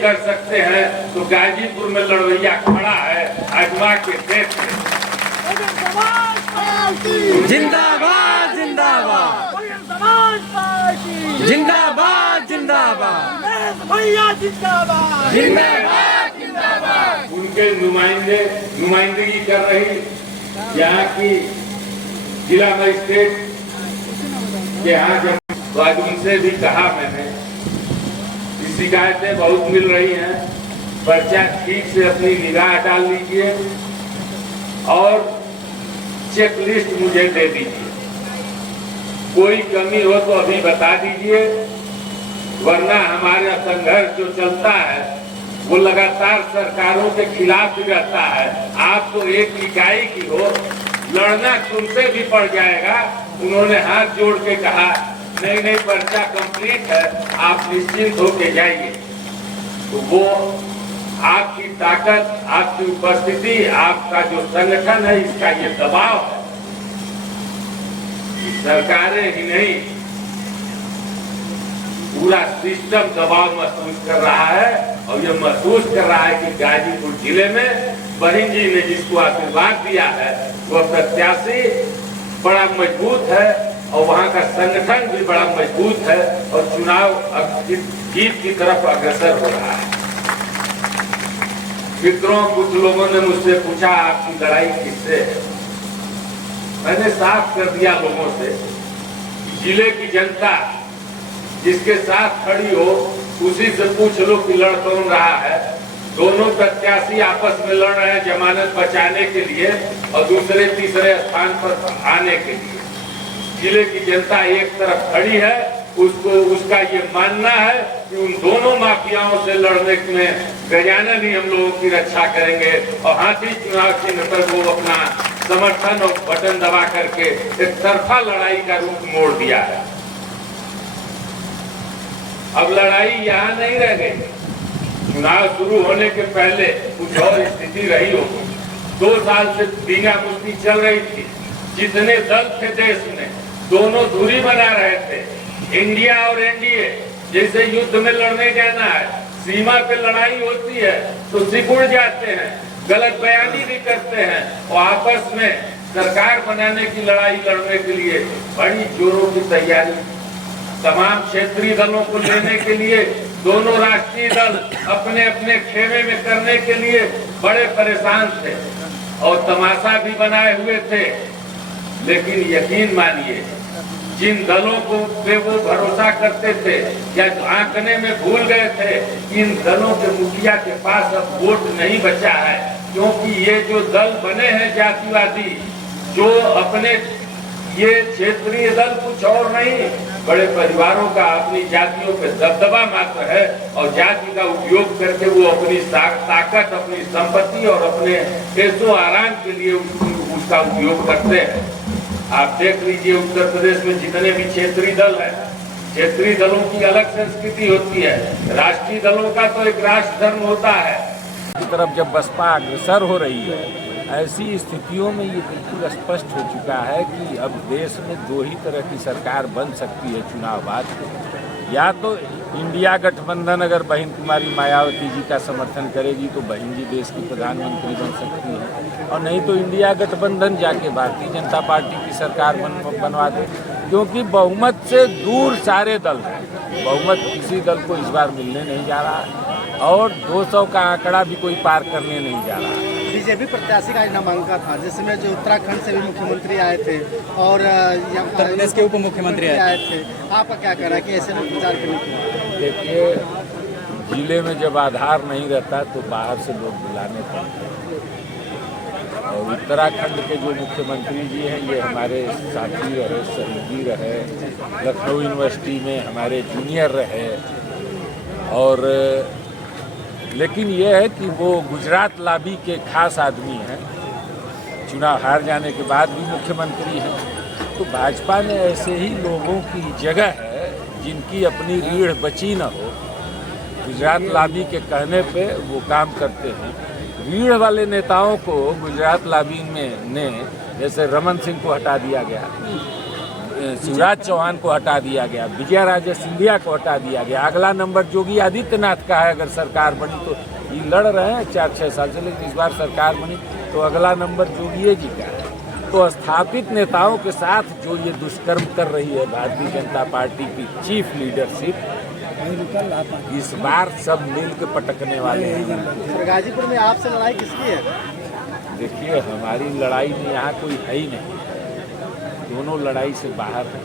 कर सकते हैं तो गाजीपुर में लड़वैया खड़ा है, आजमा के देख ले। जिंदाबाद जिंदाबाद जिंदाबाद जिंदाबाद भैया जिंदाबाद जिंदाबाद जिंदाबाद। उनके नुमाइंदगी कर रही यहाँ की जिला मजिस्ट्रेट के यहाँ जब तो आज उनसे भी कहा मैंने, शिकायतें बहुत मिल रही हैं, पर्चा ठीक से अपनी निगाह डाल लीजिए और चेक लिस्ट मुझे दे दीजिए। कोई कमी हो तो अभी बता दीजिए, वरना हमारा संघर्ष जो चलता है वो लगातार सरकारों के खिलाफ ही रहता है। आप तो एक इकाई की हो, लड़ना तुमसे भी पड़ जाएगा। उन्होंने हाथ जोड़ के कहा नहीं पर्चा कंप्लीट है, आप निश्चिंत होके जाइए। तो वो आपकी ताकत, आपकी उपस्थिति, आपका जो संगठन है, इसका ये दबाव है। सरकारें ही नहीं, पूरा सिस्टम दबाव महसूस कर रहा है और ये महसूस कर रहा है कि गाजीपुर जिले में बहन जी ने जिसको आशीर्वाद दिया है वह प्रत्याशी बड़ा मजबूत है और वहाँ का संगठन भी बड़ा मजबूत है और चुनाव जीत की तरफ अग्रसर हो रहा है। मित्रों, कुछ लोगों ने मुझसे पूछा आपकी लड़ाई किससे है। मैंने साफ कर दिया लोगों से, जिले की जनता जिसके साथ खड़ी हो उसी से पूछ लो कि लड़ कौन रहा है। दोनों प्रत्याशी आपस में लड़ रहे हैं जमानत बचाने के लिए और दूसरे तीसरे स्थान पर आने के लिए। जिले की जनता एक तरफ खड़ी है, उसका ये मानना है कि उन दोनों माफियाओं से लड़ने में गजानन ही हम लोगों की रक्षा करेंगे और हाथी चुनाव चिन्ह पर वो अपना समर्थन और बटन दबा करके एक तरफा लड़ाई का रूप मोड़ दिया है। अब लड़ाई यहाँ नहीं रह गई। चुनाव शुरू होने के पहले कुछ और स्थिति रही होगी। 2 साल से बीना मुश्ती चल रही थी। जितने दल थे देश में, दोनों दूरी बना रहे थे। इंडिया और एनडीए जैसे युद्ध में लड़ने जाना है, सीमा पे लड़ाई होती है तो सिकुड़ जाते हैं, गलत बयानी भी करते हैं और आपस में सरकार बनाने की लड़ाई लड़ने के लिए बड़ी जोरों की तैयारी। तमाम क्षेत्रीय दलों को लेने के लिए दोनों राष्ट्रीय दल अपने अपने खेमे में करने के लिए बड़े परेशान थे और तमाशा भी बनाए हुए थे। लेकिन यकीन मानिए, जिन दलों को पे वो भरोसा करते थे या आंकने में भूल गए थे, इन दलों के मुखिया के पास अब वोट नहीं बचा है, क्योंकि ये जो दल बने हैं जातिवादी, जो अपने ये क्षेत्रीय दल कुछ और नहीं, बड़े परिवारों का अपनी जातियों पे दबदबा मात्र है और जाति का उपयोग करके वो अपनी ताकत, अपनी संपत्ति और अपने ऐशो आराम के लिए उसका उपयोग करते हैं। आप देख लीजिए, उत्तर प्रदेश में जितने भी क्षेत्रीय दल है, क्षेत्रीय दलों की अलग संस्कृति होती है, राष्ट्रीय दलों का तो एक राष्ट्र धर्म होता है। की तरफ जब बसपा अग्रसर हो रही है, ऐसी स्थितियों में ये बिल्कुल स्पष्ट हो चुका है कि अब देश में 2 ही तरह की सरकार बन सकती है चुनाव बाद। या तो इंडिया गठबंधन अगर बहन कुमारी मायावती जी का समर्थन करेगी तो बहन जी देश की प्रधानमंत्री बन सकती है, और नहीं तो इंडिया गठबंधन जाके भारतीय जनता पार्टी की सरकार बनवा दे, क्योंकि बहुमत से दूर सारे दल हैं। बहुमत किसी दल को इस बार मिलने नहीं जा रहा है और 200 का आंकड़ा भी कोई पार करने नहीं जा रहा है। बीजेपी प्रत्याशी का नामांकन था, जिसमें जो उत्तराखंड से भी मुख्यमंत्री आए थे और उत्तर प्रदेश के उप मुख्यमंत्री आए थे। आपका क्या कहना है कि ऐसे लोग प्रचार करने की? देखिए, जिले में जब आधार नहीं रहता तो बाहर से लोग बुलाने पड़ते हैं। और उत्तराखंड के जो मुख्यमंत्री जी हैं, ये हमारे साथी रहे, सहयोगी रहे, लखनऊ यूनिवर्सिटी में हमारे जूनियर रहे। और लेकिन यह है कि वो गुजरात लॉबी के खास आदमी हैं, चुनाव हार जाने के बाद भी मुख्यमंत्री हैं। तो भाजपा में ऐसे ही लोगों की जगह है जिनकी अपनी रीढ़ बची न हो। गुजरात लॉबी के कहने पे वो काम करते हैं। रीढ़ वाले नेताओं को गुजरात लॉबी में ने, जैसे रमन सिंह को हटा दिया गया, शिवराज चौहान को हटा दिया गया, विजया राजे सिंधिया को हटा दिया गया। अगला नंबर योगी आदित्यनाथ का है। अगर सरकार बनी तो ये लड़ रहे हैं 4-6 साल से, लेकिन इस बार सरकार बनी तो अगला नंबर योगी जी का है। तो स्थापित नेताओं के साथ जो ये दुष्कर्म कर रही है भारतीय जनता पार्टी की चीफ लीडरशिप, इस बार सब मिल के पटकने वाले हैं। सर, गाजीपुर में आपसे लड़ाई किसकी है? देखिए, हमारी लड़ाई में यहाँ कोई है ही नहीं, दोनों लड़ाई से बाहर है।